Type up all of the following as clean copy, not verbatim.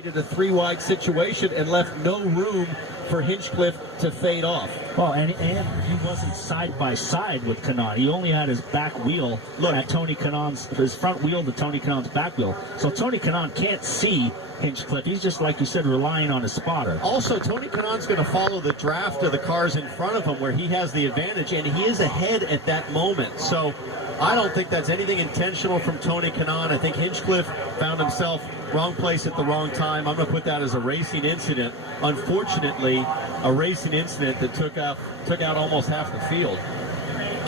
created a three-wide situation and left no room for Hinchcliffe to fade off. Well, and he wasn't side by side with Kanaan. He only had his back wheel at Tony Kanaan's, his front wheel to Tony Kanaan's back wheel. So Tony Kanaan can't see Hinchcliffe. He's just, like you said, relying on his spotter. Also, Tony Kanaan's going to follow the draft of the cars in front of him where he has the advantage, and he is ahead at that moment. So I don't think that's anything intentional from Tony Kanaan. I think Hinchcliffe found himself wrong place at the wrong time. I'm going to put that as a racing incident. Unfortunately, a racing incident that took out almost half the field.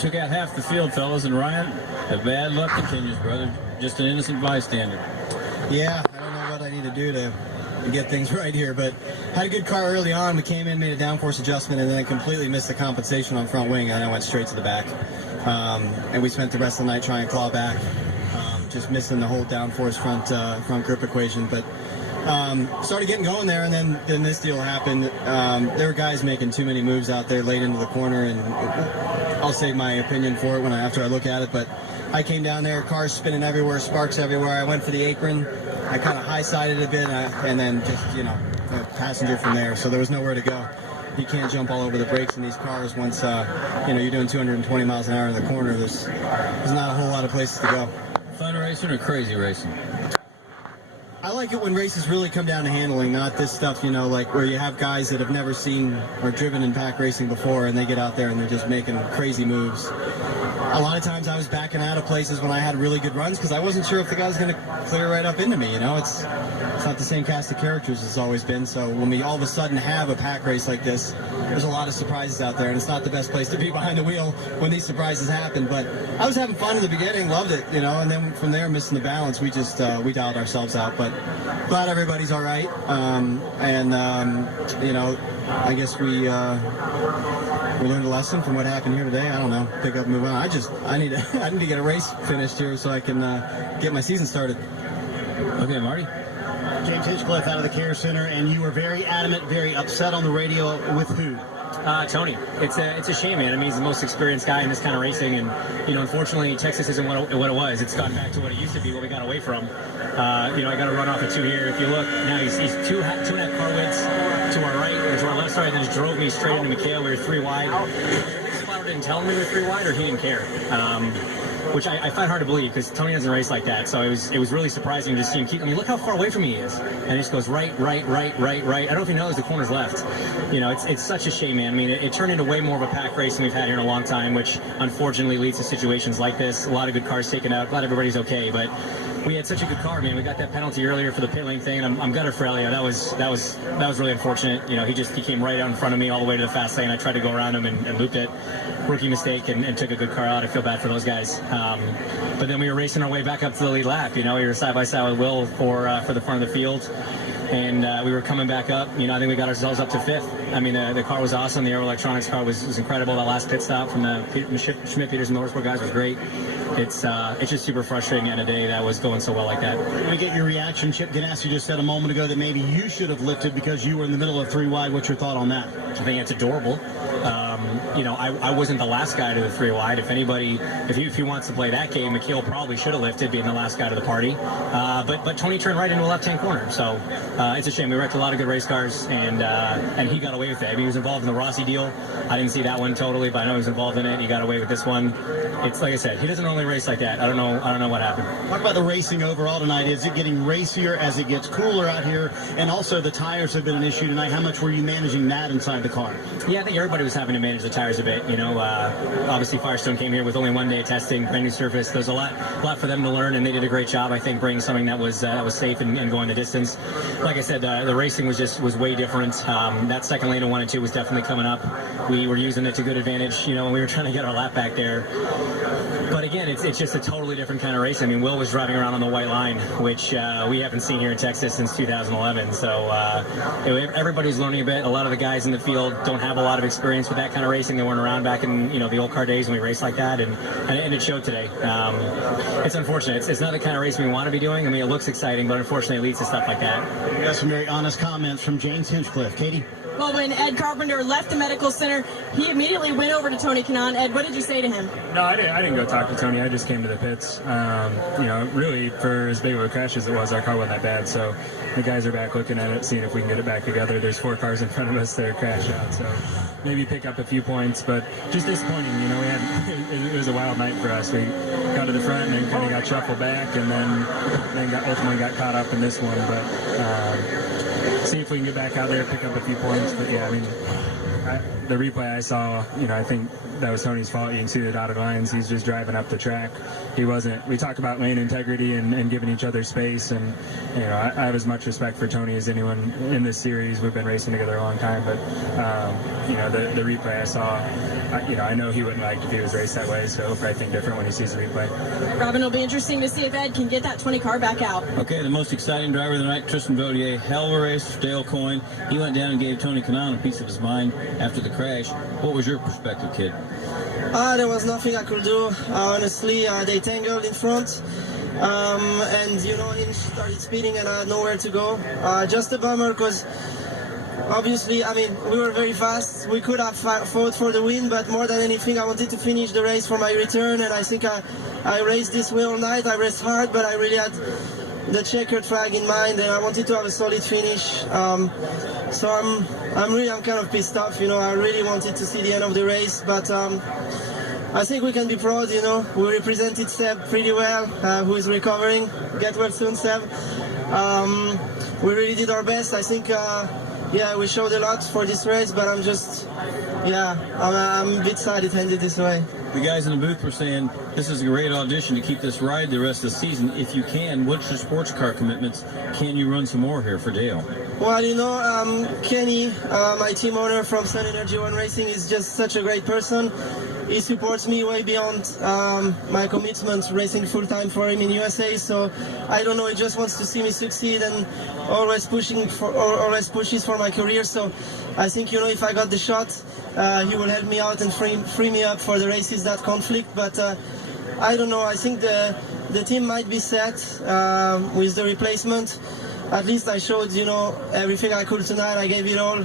Took out half the field, fellas, and Ryan, the bad luck continues, brother. Just an innocent bystander. Yeah, I don't know what I need to do to get things right here, but had a good car early on. We came in, made a downforce adjustment, and then completely missed the compensation on front wing, and I went straight to the back. And we spent the rest of the night trying to claw back, just missing the whole downforce front grip equation. But started getting going there, and then this deal happened. There were guys making too many moves out there late into the corner, and I'll save my opinion for it after I look at it. But I came down there, cars spinning everywhere, sparks everywhere. I went for the apron. I kind of high-sided a bit, and then just, a passenger from there. So there was nowhere to go. You can't jump all over the brakes in these cars once, you're doing 220 miles an hour in the corner. There's not a whole lot of places to go. Fun racing or crazy racing? I like it when races really come down to handling, not this stuff, like where you have guys that have never seen or driven in pack racing before, and they get out there and they're just making crazy moves. A lot of times I was backing out of places when I had really good runs because I wasn't sure if the guy was going to clear right up into me. It's not the same cast of characters it's always been. So when we all of a sudden have a pack race like this, there's a lot of surprises out there, and it's not the best place to be behind the wheel when these surprises happen. But I was having fun in the beginning, loved it, and then from there, missing the balance, we just we dialed ourselves out. But glad everybody's all right, I guess we learned a lesson from what happened here today. I don't know, pick up and move on. I need to get a race finished here so I can get my season started. Okay, Marty. James Hinchcliffe out of the Care Center, and you were very adamant, very upset on the radio. With who? Tony. It's a shame, man. I mean, he's the most experienced guy in this kind of racing, and unfortunately, Texas isn't what it was. It's gone back to what it used to be, what we got away from. I got to run off of 2 here. If you look now, he's two and a half car widths to our right, or to our left side, and just drove me straight into McHale. We were 3 wide. His spotter didn't tell him we were 3 wide, or he didn't care. Which I find hard to believe because Tony doesn't race like that. So it was really surprising to see him keep. I mean, look how far away from me he is, and he just goes right. I don't know if he knows the corner's left. It's such a shame, man. I mean, it turned into way more of a pack race than we've had here in a long time, which unfortunately leads to situations like this. A lot of good cars taken out. Glad everybody's okay, but we had such a good car, man. We got that penalty earlier for the pit lane thing, and I'm gutted for Elio. That was really unfortunate. He came right out in front of me all the way to the fast lane. I tried to go around him and looped it. Rookie mistake, and took a good car out. I feel bad for those guys. But then we were racing our way back up to the lead lap. We were side by side with Will for the front of the field, and we were coming back up. I think we got ourselves up to 5th. I mean, the car was awesome. The Aero Electronics car was incredible. That last pit stop from the Schmidt Peters Motorsport guys was great. It's just super frustrating in a day that was going so well like that. Let me get your reaction. Chip Ganassi just said a moment ago that maybe you should have lifted because you were in the middle of 3 wide. What's your thought on that? I think it's adorable. I wasn't the last guy to the 3 wide. If anybody, if he wants to play that game, McKeel probably should have lifted, being the last guy to the party. But Tony turned right into a left-hand corner, so it's a shame. We wrecked a lot of good race cars, and he got away with it. I mean, he was involved in the Rossi deal. I didn't see that one totally, but I know he was involved in it. He got away with this one. It's like I said, he doesn't normally race like that. I don't know what happened. Talk about the racing overall tonight. Is it getting racier as it gets cooler out here? And also the tires have been an issue tonight. How much were you managing that inside the car? Yeah, I think everybody was having to manage the tires a bit. Obviously Firestone came here with only 1 day of testing, brand new surface. There's a lot for them to learn, and they did a great job, I think, bringing something that was safe and going the distance. Like I said, the racing was way different. That second lane of 1 and 2 was definitely coming up. We were using it to good advantage, when we were trying to get our lap back there. But again, it's just a totally different kind of race. I mean, Will was driving around on the white line, which we haven't seen here in Texas since 2011. So everybody's learning a bit. A lot of the guys in the field don't have a lot of experience experience with that kind of racing. They weren't around back in the old car days when we raced like that, and it showed today. It's unfortunate. It's not the kind of race we want to be doing. I mean, it looks exciting, but unfortunately it leads to stuff like that. We got some very honest comments from James Hinchcliffe. Katie? Well, when Ed Carpenter left the medical center, he immediately went over to Tony Kanaan. Ed, what did you say to him? No, I didn't go talk to Tony. I just came to the pits. Really, for as big of a crash as it was, our car wasn't that bad. So the guys are back looking at it, seeing if we can get it back together. There's 4 cars in front of us that are crashed out, so maybe pick up a few points. But just disappointing. It was a wild night for us. We got to the front and then kind of got shuffled back, and then ultimately got caught up in this one. But see if we can get back out there, pick up a few points. But yeah, the replay I saw, I think that was Tony's fault. You can see the dotted lines. He's just driving up the track. We talk about lane integrity and giving each other space, and I have as much respect for Tony as anyone in this series. We've been racing together a long time, but the replay I saw, I know he wouldn't like if he was raced that way, so he'll probably think different when he sees the replay. Robin, it'll be interesting to see if Ed can get that 20 car back out. Okay, the most exciting driver of the night, Tristan Vautier. Hell of a race, Dale Coyne. He went down and gave Tony Kanaan a piece of his mind after the crash. What was your perspective, kid? There was nothing I could do. Honestly, they tangled in front. And Hinch started speeding and I had nowhere to go. Just a bummer because obviously, we were very fast. We could have fought for the win, but more than anything, I wanted to finish the race for my return, and I think I raced this way all night. I raced hard, but I really had the checkered flag in mind, and I wanted to have a solid finish. So I'm kind of pissed off. I really wanted to see the end of the race, but I think we can be proud. We represented Seb pretty well, who is recovering. Get well soon, Seb. We really did our best. I think, we showed a lot for this race, but I'm a bit sad it ended this way. The guys in the booth were saying this is a great audition to keep this ride the rest of the season. If you can, what's your sports car commitments? Can you run some more here for Dale? Well, Kenny, my team owner from Sun Energy One Racing, is just such a great person. He supports me way beyond my commitment racing full-time for him in USA. So I don't know, he just wants to see me succeed and always pushes for my career. So I think, if I got the shot, he will help me out and free me up for the races that conflict. But I don't know, I think the team might be set with the replacement. At least I showed, everything I could tonight. I gave it all.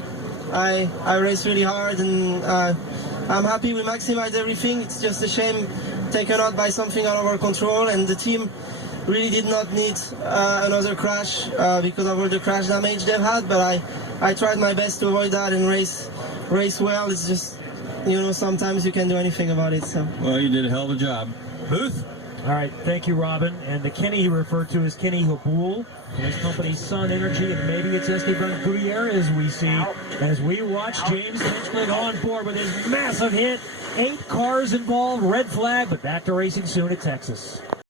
I raced really hard, and I'm happy we maximized everything. It's just a shame taken out by something out of our control, and the team really did not need another crash because of all the crash damage they've had, but I tried my best to avoid that and race well. It's just, sometimes you can't do anything about it. So. Well, you did a hell of a job. Booth? All right, thank you, Robin. And the Kenny he referred to is Kenny Habul, his company Sun Energy, and maybe it's Esteban Gutierrez we see as we watch James Hinchcliffe on board with his massive hit. 8 cars involved, red flag, but back to racing soon at Texas.